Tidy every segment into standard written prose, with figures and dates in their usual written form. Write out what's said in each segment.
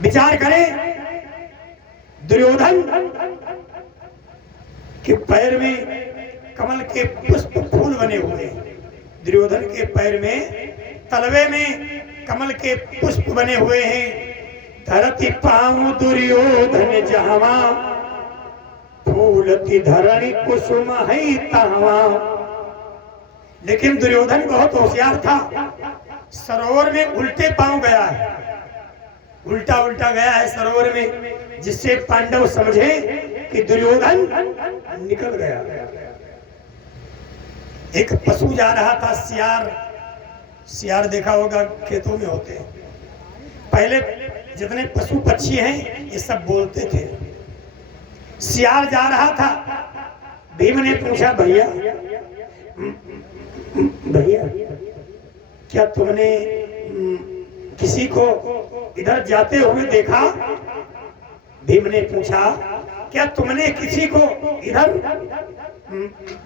विचार करें, दुर्योधन के पैर में कमल के पुष्प फूल बने हुए हैं, दुर्योधन के पैर में तलवे में कमल के पुष्प बने हुए हैं। धरती पाऊं दुर्योधन जहवा, फूलती धरणी कुसुम है तहवा। लेकिन दुर्योधन बहुत होशियार था, सरोवर में उल्टे पांव गया है, उल्टा उल्टा गया है सरोवर में, जिससे पांडव समझे कि दुर्योधन निकल गया। एक पशु जा रहा था, सियार, सियार देखा होगा खेतों में होते हैं। पहले जितने पशु पक्षी हैं ये सब बोलते थे। सियार जा रहा था, भीम ने पूछा, भैया भैया क्या तुमने किसी को इधर जाते हुए देखा? भीम ने पूछा, क्या तुमने किसी को इधर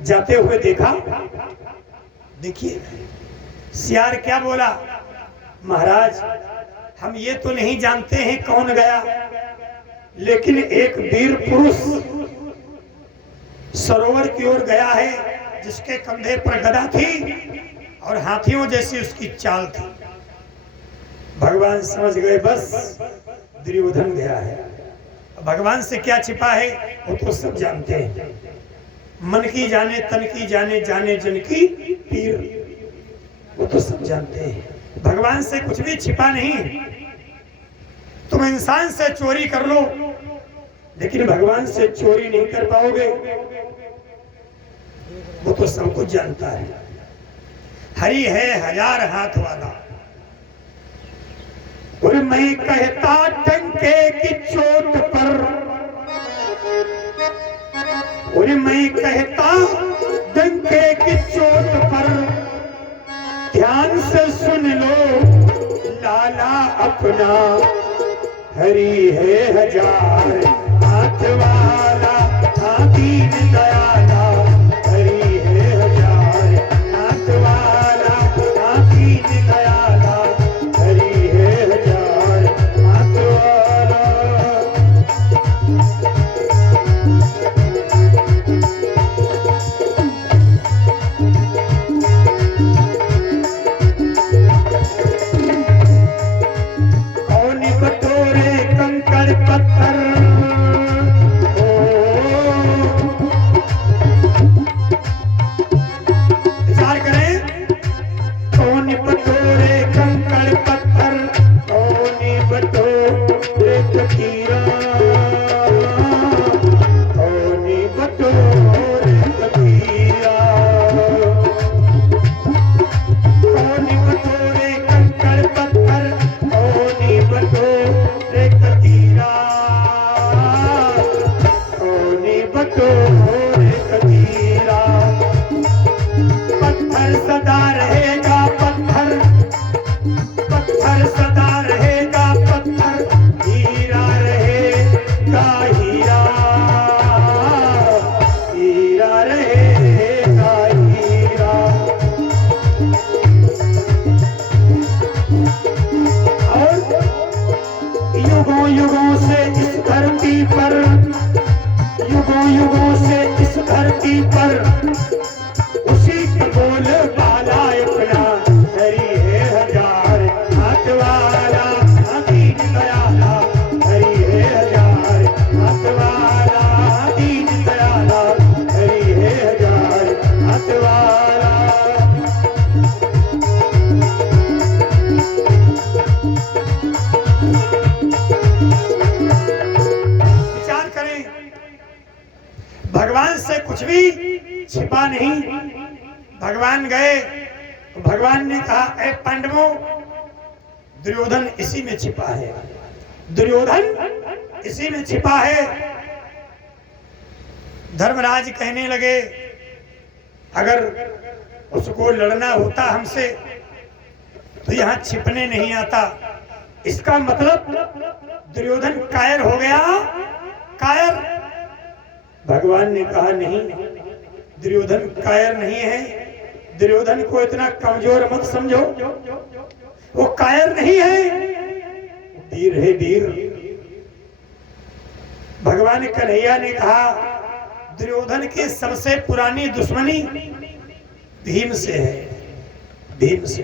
जाते हुए देखा? देखिए सियार क्या बोला, महाराज हम ये तो नहीं जानते हैं कौन गया, लेकिन एक वीर पुरुष सरोवर की ओर गया है, जिसके कंधे पर गदा थी और हाथियों जैसी उसकी चाल थी। भगवान समझ गए, बस दुर्योधन गया है। भगवान से क्या छिपा है वो तो सब जानते हैं। मन की जाने तन की जाने, जाने जन की पीर, वो तो सब जानते हैं। भगवान से कुछ भी छिपा नहीं। तुम इंसान से चोरी कर लो, लेकिन भगवान से चोरी नहीं कर पाओगे, वो तो सब कुछ जानता है। हरि है हजार हाथ वाला, और मैं कहता टंके की चोट पर, और मैं कहता डंके की चोट पर, ध्यान से सुन लो लाला अपना, हरि है हजार हाथ वाला, दीन दयाला, हरि है हजार हाथ वाला, दीन दयाला, हरि है हजार हाथ वाला। युगों से इस धरती पर उसी का बोल बाला अपना, हरि है हजार हाथ वाला, दीन दयाला, हरि है हजार हाथ वाला, दीन दयाला, हरि है हजार हाथ वाला। विचार करें, भगवान से कुछ भी छिपा नहीं। भगवान गए, भगवान ने कहा, ए पांडवों, दुर्योधन इसी में छिपा है, दुर्योधन इसी में छिपा है। धर्मराज कहने लगे, अगर उसको लड़ना होता हमसे तो यहाँ छिपने नहीं आता। इसका मतलब दुर्योधन कायर हो गया, कायर। भगवान ने कहा, नहीं, दुर्योधन कायर नहीं है, दुर्योधन को इतना कमजोर मत समझो, वो कायर नहीं है, वीर है वीर। भगवान कन्हैया ने कहा दुर्योधन की सबसे पुरानी दुश्मनी भीम से है, भीम से।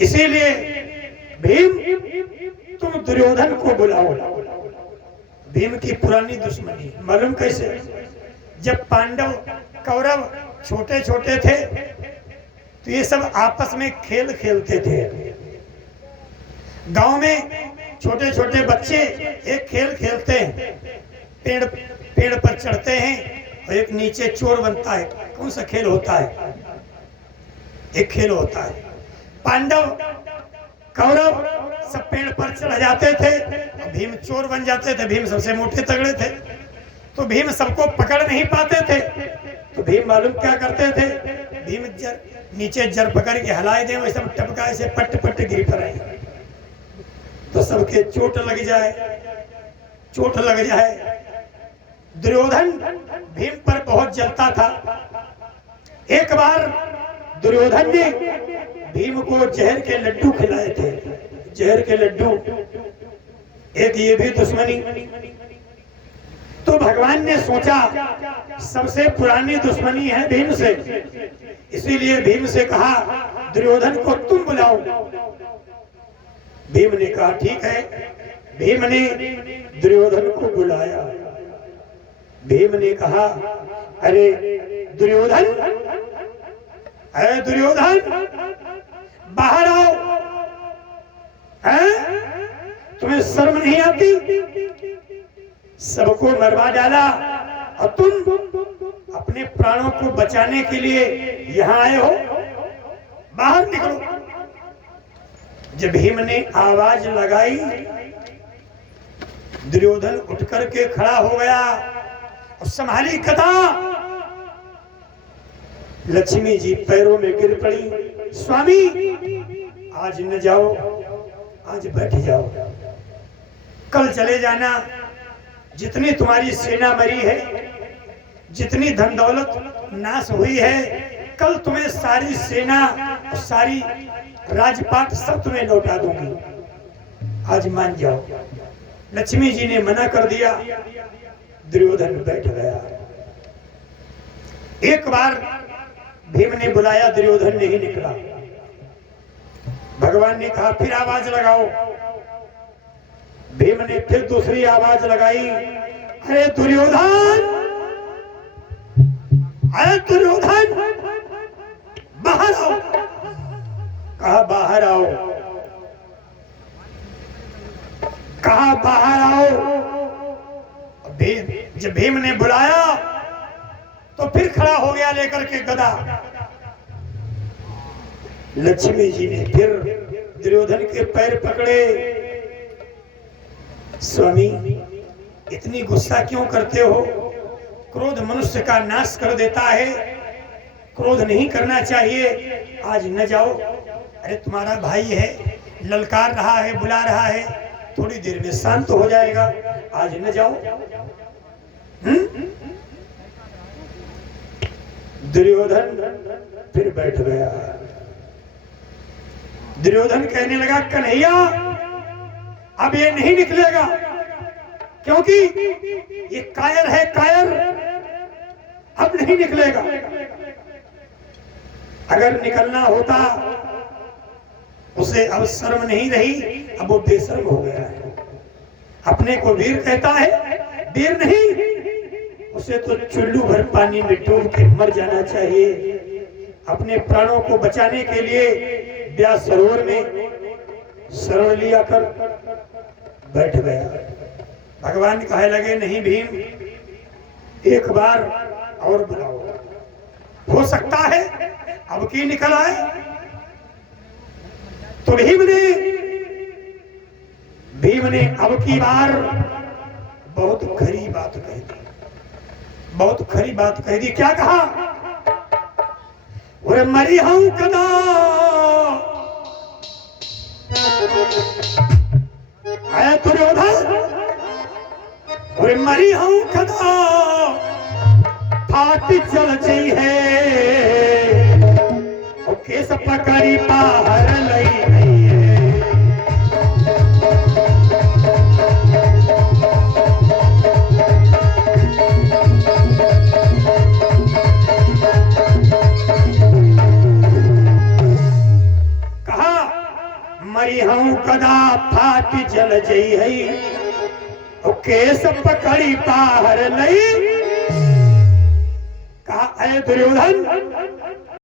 इसीलिए भीम तुम दुर्योधन को बुलाओ। भीम की पुरानी दुश्मनी मालूम कैसे? जब पांडव कौरव छोटे छोटे थे तो ये सब आपस में खेल खेलते थे। गांव में छोटे छोटे बच्चे एक खेल खेलते हैं, पेड़ पर चढ़ते हैं और एक नीचे चोर बनता है। कौन सा खेल होता है? एक खेल होता है। पांडव कौरव सब पेड़ पर चढ़ जाते थे, भीम चोर बन जाते थे। भीम सबसे मोटे तगड़े थे तो भीम सबको पकड़ नहीं पाते थे। तो भीम मालूम क्या करते थे? भीम नीचे जर पकड़ के हिलाए दे, वैसे टपका ऐसे पट पट गिर पड़े तो सबके चोट लग जाए, चोट लग जाए। दुर्योधन भीम पर बहुत जलता था। एक बार दुर्योधन ने भीम को जहर के लड्डू खिलाए थे, जहर के लड्डू। एक ये भी दुश्मनी। तो भगवान ने सोचा सबसे पुरानी दुश्मनी है भीम से, इसीलिए भीम से कहा दुर्योधन को तुम बुलाओ। भीम ने कहा ठीक है। भीम ने दुर्योधन को बुलाया। भीम ने कहा अरे दुर्योधन, अरे दुर्योधन बाहर आओ। तुम्हें शर्म नहीं आती? सबको मरवा डाला और तुम अपने प्राणों को बचाने के लिए यहाँ आए हो? बाहर निकलो। जब भीम ने आवाज लगाई दुर्योधन उठ करके खड़ा हो गया और संभाली कथा। लक्ष्मी जी पैरों में गिर पड़ी। स्वामी आज न जाओ, आज बैठ जाओ, कल चले जाना। जितनी तुम्हारी सेना मरी है, जितनी धन दौलत नाश हुई है, कल तुम्हें सारी सेना, सारी राजपाट सब तुम्हें लौटा दूंगी, आज मान जाओ। लक्ष्मी जी ने मना कर दिया। दुर्योधन बैठ गया। एक बार भीम ने बुलाया, दुर्योधन नहीं निकला। भगवान ने कहा फिर आवाज लगाओ। भीम ने फिर दूसरी आवाज लगाई, अरे दुर्योधन, अरे दुर्योधन बाहर आओ। कहा बाहर आओ, कहा बाहर आओ। जब भीम ने बुलाया तो फिर खड़ा हो गया लेकर के गदा। लक्ष्मी जी ने फिर दुर्योधन के पैर पकड़े। स्वामी इतनी गुस्सा क्यों करते हो? क्रोध मनुष्य का नाश कर देता है, क्रोध नहीं करना चाहिए। आज न जाओ। अरे तुम्हारा भाई है, ललकार रहा है, बुला रहा है, थोड़ी देर में शांत हो जाएगा, आज न जाओ। दुर्योधन फिर बैठ गया। दुर्योधन कहने लगा कन्हैया अब ये नहीं निकलेगा, क्योंकि ये कायर है, कायर, अब नहीं निकलेगा। अगर निकलना होता उसे अब शर्म नहीं रही, अब वो बेशर्म हो गया है। अपने को वीर कहता है, वीर नहीं, उसे तो चुल्लू भर पानी में डूब के मर जाना चाहिए। अपने प्राणों को बचाने के लिए व्यास सरोवर में शरण लिया कर बैठ गया। भगवान कहे लगे नहीं भीम, एक बार और बुलाओ, हो सकता है अब की निकल आए। तो भीम ने अब की बार बहुत खरी बात कह दी, बहुत खरी बात कह दी। क्या कहा? और मरी हूं कदा, आया दुर्योधन, और मरी हूं कदा, फाट चल गई है, और केस पकड़ी बाहर लई है। मरी हूं कदा फाट जल जई है और केस पकड़ी पाहर नहीं। कहा, अय दुर्योधन